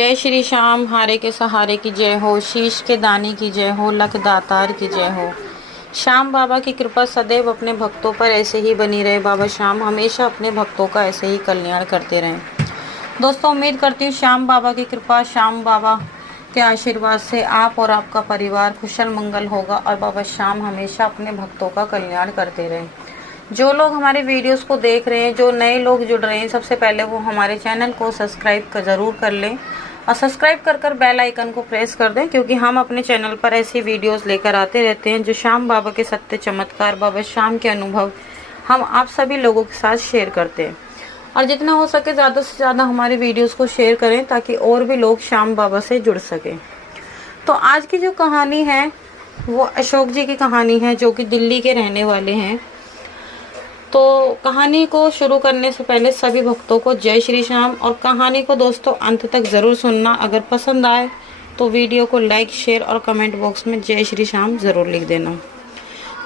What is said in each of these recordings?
जय श्री श्याम, हारे के सहारे की जय हो, शीश के दानी की जय हो, लख दातार की जय हो। श्याम बाबा की कृपा सदैव अपने भक्तों पर ऐसे ही बनी रहे। बाबा श्याम हमेशा अपने भक्तों का ऐसे ही कल्याण करते रहें। दोस्तों, उम्मीद करती हूँ श्याम बाबा की कृपा, श्याम बाबा के आशीर्वाद से आप और आपका परिवार कुशल मंगल होगा और बाबा श्याम हमेशा अपने भक्तों का कल्याण करते रहें। जो लोग हमारे वीडियोस को देख रहे हैं, जो नए लोग जुड़ रहे हैं, सबसे पहले वो हमारे चैनल को सब्सक्राइब ज़रूर कर लें और सब्सक्राइब कर बेल आइकन को प्रेस कर दें, क्योंकि हम अपने चैनल पर ऐसी वीडियोस लेकर आते रहते हैं जो श्याम बाबा के सत्य चमत्कार, बाबा श्याम के अनुभव हम आप सभी लोगों के साथ शेयर करते हैं। और जितना हो सके ज़्यादा से ज़्यादा हमारे वीडियोस को शेयर करें ताकि और भी लोग श्याम बाबा से जुड़ सकें। तो आज की जो कहानी है वो अशोक जी की कहानी है, जो कि दिल्ली के रहने वाले हैं। तो कहानी को शुरू करने से पहले सभी भक्तों को जय श्री श्याम। और कहानी को दोस्तों अंत तक ज़रूर सुनना। अगर पसंद आए तो वीडियो को लाइक, शेयर और कमेंट बॉक्स में जय श्री श्याम ज़रूर लिख देना।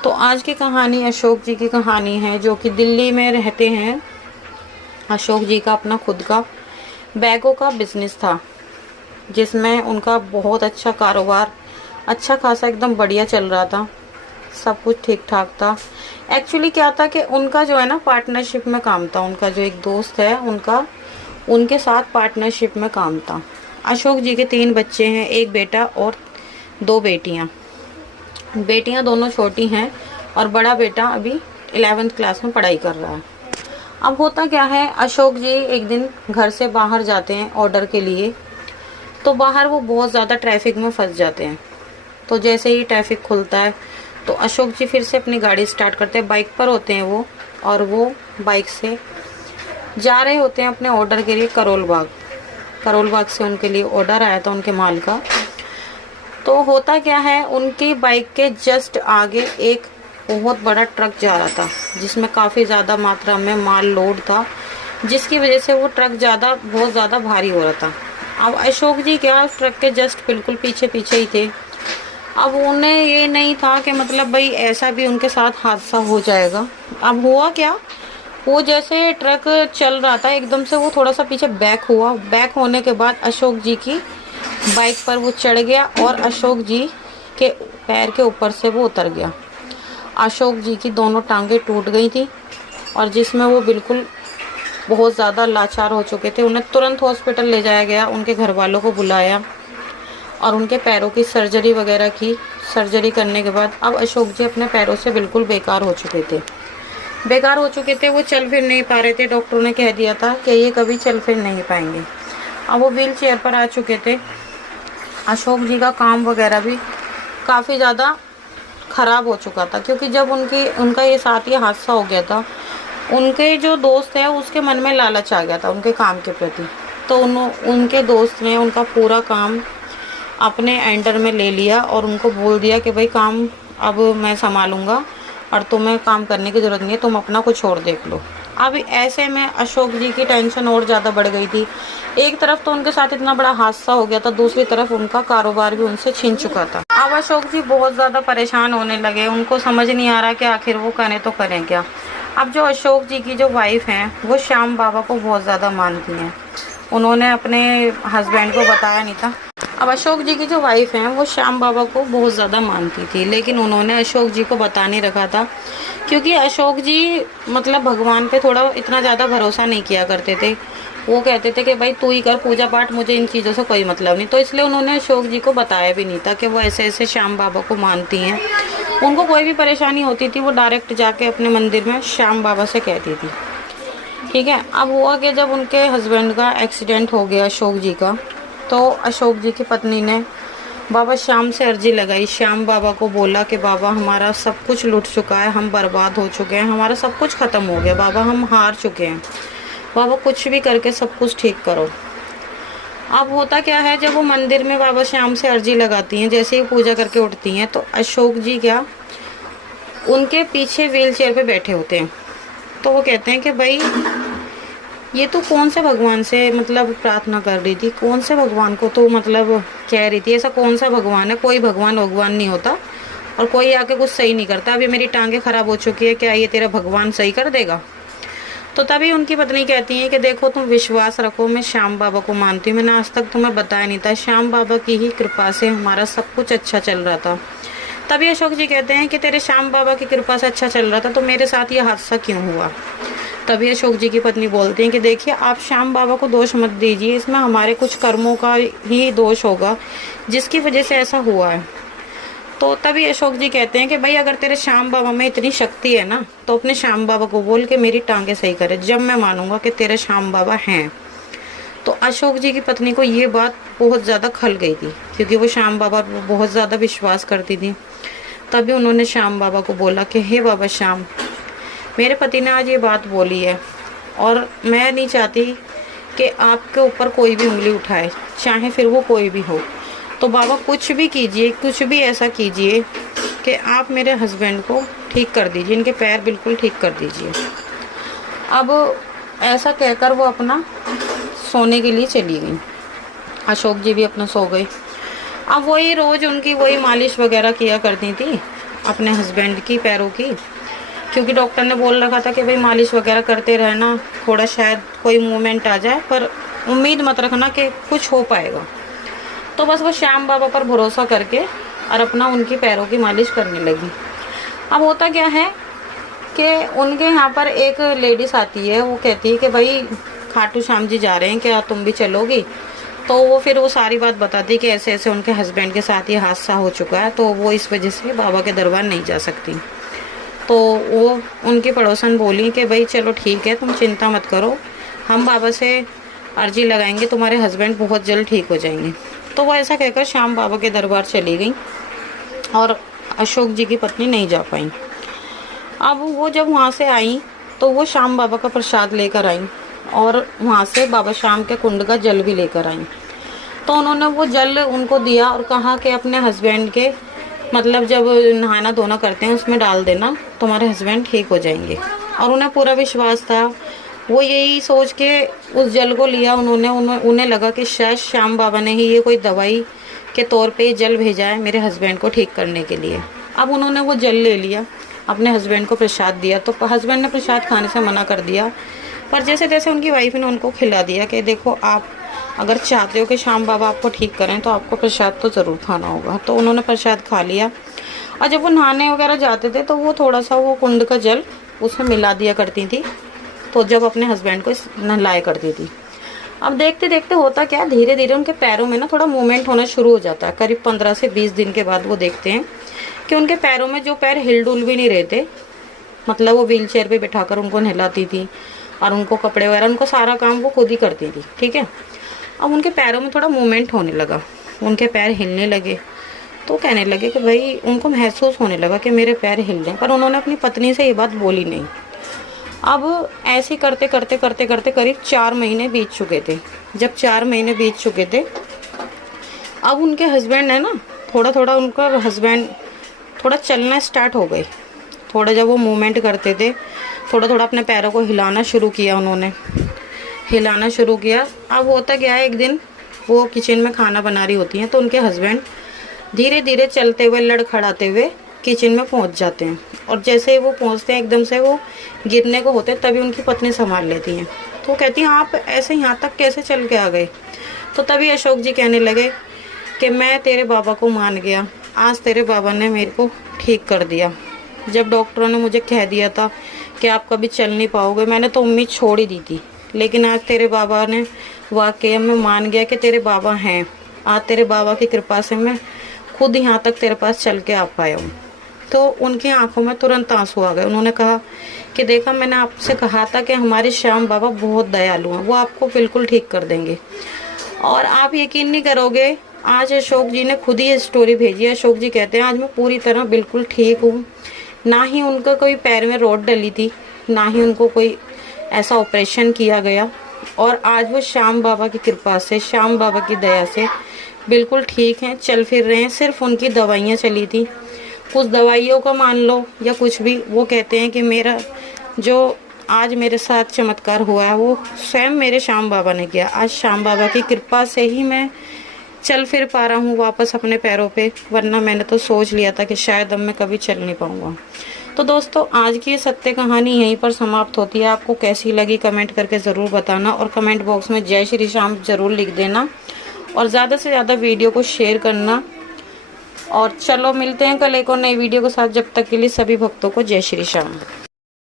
तो आज की कहानी अशोक जी की कहानी है, जो कि दिल्ली में रहते हैं। अशोक जी का अपना खुद का बैगों का बिजनेस था, जिसमें उनका बहुत अच्छा कारोबार, अच्छा खासा एकदम बढ़िया चल रहा था, सब कुछ ठीक ठाक था। एक्चुअली क्या था कि उनका जो है ना पार्टनरशिप में काम था। उनका जो एक दोस्त है उनके साथ पार्टनरशिप में काम था। अशोक जी के 3 बच्चे हैं, एक बेटा और 2 बेटियां। बेटियां दोनों छोटी हैं और बड़ा बेटा अभी 11th क्लास में पढ़ाई कर रहा है। अब होता क्या है, अशोक जी एक दिन घर से बाहर जाते हैं ऑर्डर के लिए। तो बाहर वो बहुत ज़्यादा ट्रैफिक में फंस जाते हैं। तो जैसे ही ट्रैफिक खुलता है तो अशोक जी फिर से अपनी गाड़ी स्टार्ट करते हैं। बाइक पर होते हैं वो, और वो बाइक से जा रहे होते हैं अपने ऑर्डर के लिए करोल बाग से उनके लिए ऑर्डर आया था उनके माल का। तो होता क्या है, उनकी बाइक के जस्ट आगे एक बहुत बड़ा ट्रक जा रहा था, जिसमें काफ़ी ज़्यादा मात्रा में माल लोड था, जिसकी वजह से वो ट्रक बहुत ज़्यादा भारी हो रहा था। अब अशोक जी क्या ट्रक के जस्ट बिल्कुल पीछे ही थे। अब उन्हें ये नहीं था कि मतलब भाई ऐसा भी उनके साथ हादसा हो जाएगा। अब हुआ क्या, वो जैसे ट्रक चल रहा था एकदम से वो थोड़ा सा पीछे बैक हुआ। बैक होने के बाद अशोक जी की बाइक पर वो चढ़ गया और अशोक जी के पैर के ऊपर से वो उतर गया। अशोक जी की दोनों टांगें टूट गई थी और जिसमें वो बिल्कुल बहुत ज़्यादा लाचार हो चुके थे। उन्हें तुरंत हॉस्पिटल ले जाया गया, उनके घर वालों को बुलाया और उनके पैरों की सर्जरी वगैरह की। सर्जरी करने के बाद अब अशोक जी अपने पैरों से बिल्कुल बेकार हो चुके थे। वो चल फिर नहीं पा रहे थे। डॉक्टरों ने कह दिया था कि ये कभी चल फिर नहीं पाएंगे। अब वो व्हील चेयर पर आ चुके थे। अशोक जी का काम वगैरह भी काफ़ी ज़्यादा ख़राब हो चुका था, क्योंकि जब उनका ये साथ ही हादसा हो गया था, उनके जो दोस्त है उसके मन में लालच आ गया था उनके काम के प्रति। तो उनके दोस्त ने उनका पूरा काम अपने अंडर में ले लिया और उनको बोल दिया कि भाई काम अब मैं संभालूंगा और तुम्हें काम करने की ज़रूरत नहीं है, तुम अपना कुछ और देख लो। अब ऐसे में अशोक जी की टेंशन और ज़्यादा बढ़ गई थी। एक तरफ तो उनके साथ इतना बड़ा हादसा हो गया था, दूसरी तरफ उनका कारोबार भी उनसे छीन चुका था। अब अशोक जी बहुत ज़्यादा परेशान होने लगे। उनको समझ नहीं आ रहा कि आखिर वो करें तो करें क्या। अब जो अशोक जी की जो वाइफ हैं वो श्याम बाबा को बहुत ज़्यादा मानती हैं। उन्होंने अपने हस्बैंड को बताया नहीं था। अब अशोक जी की जो वाइफ हैं वो श्याम बाबा को बहुत ज़्यादा मानती थी, लेकिन उन्होंने अशोक जी को बता नहीं रखा था, क्योंकि अशोक जी मतलब भगवान पे थोड़ा इतना ज़्यादा भरोसा नहीं किया करते थे। वो कहते थे कि भाई तू ही कर पूजा पाठ, मुझे इन चीज़ों से कोई मतलब नहीं। तो इसलिए उन्होंने अशोक जी को बताया भी नहीं था कि वो ऐसे श्याम बाबा को मानती हैं। उनको कोई भी परेशानी होती थी वो डायरेक्ट जाके अपने मंदिर में श्याम बाबा से कहती थी। ठीक है। अब हुआ कि जब उनके हस्बैंड का एक्सीडेंट हो गया अशोक जी का, तो अशोक जी की पत्नी ने बाबा श्याम से अर्जी लगाई। श्याम बाबा को बोला कि बाबा हमारा सब कुछ लुट चुका है, हम बर्बाद हो चुके हैं, हमारा सब कुछ ख़त्म हो गया बाबा, हम हार चुके हैं बाबा, कुछ भी करके सब कुछ ठीक करो। अब होता क्या है, जब वो मंदिर में बाबा श्याम से अर्जी लगाती हैं, जैसे ही पूजा करके उठती हैं तो अशोक जी क्या उनके पीछे व्हील चेयर पर बैठे होते हैं। तो वो कहते हैं कि भाई ये तो कौन से भगवान से मतलब प्रार्थना कर रही थी, कौन से भगवान को तो मतलब कह रही थी, ऐसा कौन सा भगवान है, कोई भगवान नहीं होता और कोई आके कुछ सही नहीं करता। अभी मेरी टांगें खराब हो चुकी है, क्या ये तेरा भगवान सही कर देगा। तो तभी उनकी पत्नी कहती है कि देखो तुम विश्वास रखो, मैं श्याम बाबा को मानती हूँ, मैंने आज तक तुम्हें बताया नहीं था, श्याम बाबा की ही कृपा से हमारा सब कुछ अच्छा चल रहा था। तभी अशोक जी कहते हैं कि तेरे श्याम बाबा की कृपा से अच्छा चल रहा था तो मेरे साथ ये हादसा क्यों हुआ। तभी अशोक जी की पत्नी बोलती हैं कि देखिए आप श्याम बाबा को दोष मत दीजिए, इसमें हमारे कुछ कर्मों का ही दोष होगा जिसकी वजह से ऐसा हुआ है। तो तभी अशोक जी कहते हैं कि भाई अगर तेरे श्याम बाबा में इतनी शक्ति है ना तो अपने श्याम बाबा को बोल के मेरी टांगे सही करे, जब मैं मानूंगा कि तेरे श्याम बाबा हैं। तो अशोक जी की पत्नी को ये बात बहुत ज़्यादा खल गई थी क्योंकि वो श्याम बाबा पर बहुत ज़्यादा विश्वास करती थी। तभी उन्होंने श्याम बाबा को बोला कि हे बाबा श्याम, मेरे पति ने आज ये बात बोली है और मैं नहीं चाहती कि आपके ऊपर कोई भी उंगली उठाए, चाहे फिर वो कोई भी हो। तो बाबा कुछ भी कीजिए, कुछ भी ऐसा कीजिए कि आप मेरे हस्बैंड को ठीक कर दीजिए, इनके पैर बिल्कुल ठीक कर दीजिए। अब ऐसा कहकर वो अपना सोने के लिए चली गई। अशोक जी भी अपना सो गए। अब वही रोज़ उनकी वही मालिश वगैरह किया करती थी अपने हस्बैंड की पैरों की, क्योंकि डॉक्टर ने बोल रखा था कि भाई मालिश वगैरह करते रहना, थोड़ा शायद कोई मूवमेंट आ जाए, पर उम्मीद मत रखना कि कुछ हो पाएगा। तो बस वो श्याम बाबा पर भरोसा करके और अपना उनकी पैरों की मालिश करने लगी। अब होता क्या है कि उनके यहाँ पर एक लेडीज़ आती है, वो कहती है कि भाई खाटू श्याम जी जा रहे हैं, क्या तुम भी चलोगी। तो वो फिर वो सारी बात बताती कि ऐसे ऐसे उनके हस्बैंड के साथ ये हादसा हो चुका है, तो वो इस वजह से बाबा के दरबार नहीं जा सकती। तो वो उनकी पड़ोसन बोली कि भाई चलो ठीक है, तुम चिंता मत करो, हम बाबा से अर्जी लगाएंगे, तुम्हारे हस्बैंड बहुत जल्द ठीक हो जाएंगे। तो वो ऐसा कहकर श्याम बाबा के दरबार चली गई और अशोक जी की पत्नी नहीं जा पाई। अब वो जब वहाँ से आई तो वो श्याम बाबा का प्रसाद लेकर आई और वहाँ से बाबा श्याम के कुंड का जल भी लेकर आई। तो उन्होंने वो जल उनको दिया और कहा कि अपने हस्बैंड के मतलब जब नहाना धोना करते हैं उसमें डाल देना, तुम्हारे हस्बैंड ठीक हो जाएंगे। और उन्हें पूरा विश्वास था, वो यही सोच के उस जल को लिया उन्हें लगा कि शायद श्याम बाबा ने ही ये कोई दवाई के तौर पे जल भेजा है मेरे हस्बैंड को ठीक करने के लिए। अब उन्होंने वो जल ले लिया, अपने हस्बैंड को प्रसाद दिया। तो हस्बैंड ने प्रसाद खाने से मना कर दिया, पर जैसे जैसे उनकी वाइफ ने उनको खिला दिया कि देखो आप अगर चाहते हो कि श्याम बाबा आपको ठीक करें तो आपको प्रसाद तो ज़रूर खाना होगा। तो उन्होंने प्रसाद खा लिया और जब वो नहाने वगैरह जाते थे तो वो थोड़ा सा वो कुंड का जल उसमें मिला दिया करती थी, तो जब अपने हस्बैंड को नहलाया करती थी। अब देखते देखते होता क्या, धीरे धीरे उनके पैरों में ना थोड़ा मूवमेंट होना शुरू हो जाता है। करीब 15 से 20 दिन के बाद वो देखते हैं कि उनके पैरों में जो पैर हिल डुल भी नहीं रहे थे, मतलब वो व्हील चेयर पर बैठाकर उनको नहलाती थी और उनको कपड़े वगैरह, उनको सारा काम वो खुद ही करती थी, ठीक है। अब उनके पैरों में थोड़ा मूवमेंट होने लगा, उनके पैर हिलने लगे। तो कहने लगे कि भाई उनको महसूस होने लगा कि मेरे पैर हिल रहे हैं, पर उन्होंने अपनी पत्नी से ये बात बोली नहीं। अब ऐसे करते करते करते करते करीब 4 महीने बीत चुके थे। जब 4 महीने बीत चुके थे, अब उनके हस्बैंड है ना, थोड़ा थोड़ा उनका हस्बैंड थोड़ा चलना स्टार्ट हो गए। थोड़ा जब वो मूवमेंट करते थे, थोड़ा थोड़ा अपने पैरों को हिलाना शुरू किया, उन्होंने हिलाना शुरू किया। अब होता क्या है, एक दिन वो किचन में खाना बना रही होती हैं तो उनके हस्बैंड धीरे धीरे चलते हुए लड़खड़ाते हुए किचन में पहुंच जाते हैं, और जैसे ही वो पहुंचते हैं एकदम से वो गिरने को होते हैं, तभी उनकी पत्नी संभाल लेती हैं। तो वो कहती हैं आप ऐसे यहाँ तक कैसे चल के आ गए। तो तभी अशोक जी कहने लगे कि मैं तेरे बाबा को मान गया, आज तेरे बाबा ने मेरे को ठीक कर दिया। जब डॉक्टरों ने मुझे कह दिया था कि आप कभी चल नहीं पाओगे, मैंने तो उम्मीद छोड़ ही दी थी, लेकिन आज तेरे बाबा ने वाकई में मान गया कि तेरे बाबा हैं। आज तेरे बाबा की कृपा से मैं खुद यहाँ तक तेरे पास चल के आ पाया हूँ। तो उनकी आंखों में तुरंत आंसू आ गए। उन्होंने कहा कि देखा, मैंने आपसे कहा था कि हमारे श्याम बाबा बहुत दयालु हैं, वो आपको बिल्कुल ठीक कर देंगे। और आप यकीन नहीं करोगे, आज अशोक जी ने खुद ही ये स्टोरी भेजी है। अशोक जी कहते हैं आज मैं पूरी तरह बिल्कुल ठीक हूँ, ना ही उनका कोई पैर में रोड डली थी, ना ही उनको कोई ऐसा ऑपरेशन किया गया, और आज वो श्याम बाबा की कृपा से, श्याम बाबा की दया से बिल्कुल ठीक हैं, चल फिर रहे हैं। सिर्फ उनकी दवाइयाँ चली थी, कुछ दवाइयों का मान लो या कुछ भी, वो कहते हैं कि मेरा जो आज मेरे साथ चमत्कार हुआ है वो स्वयं मेरे श्याम बाबा ने किया। आज श्याम बाबा की कृपा से ही मैं चल फिर पा रहा हूँ वापस अपने पैरों पे, वरना मैंने तो सोच लिया था कि शायद अब मैं कभी चल नहीं पाऊँगा। तो दोस्तों आज की ये सत्य कहानी यहीं पर समाप्त होती है। आपको कैसी लगी कमेंट करके ज़रूर बताना और कमेंट बॉक्स में जय श्री श्याम ज़रूर लिख देना और ज़्यादा से ज़्यादा वीडियो को शेयर करना। और चलो मिलते हैं कल एक और नई वीडियो के साथ। जब तक के लिए सभी भक्तों को जय श्री श्याम।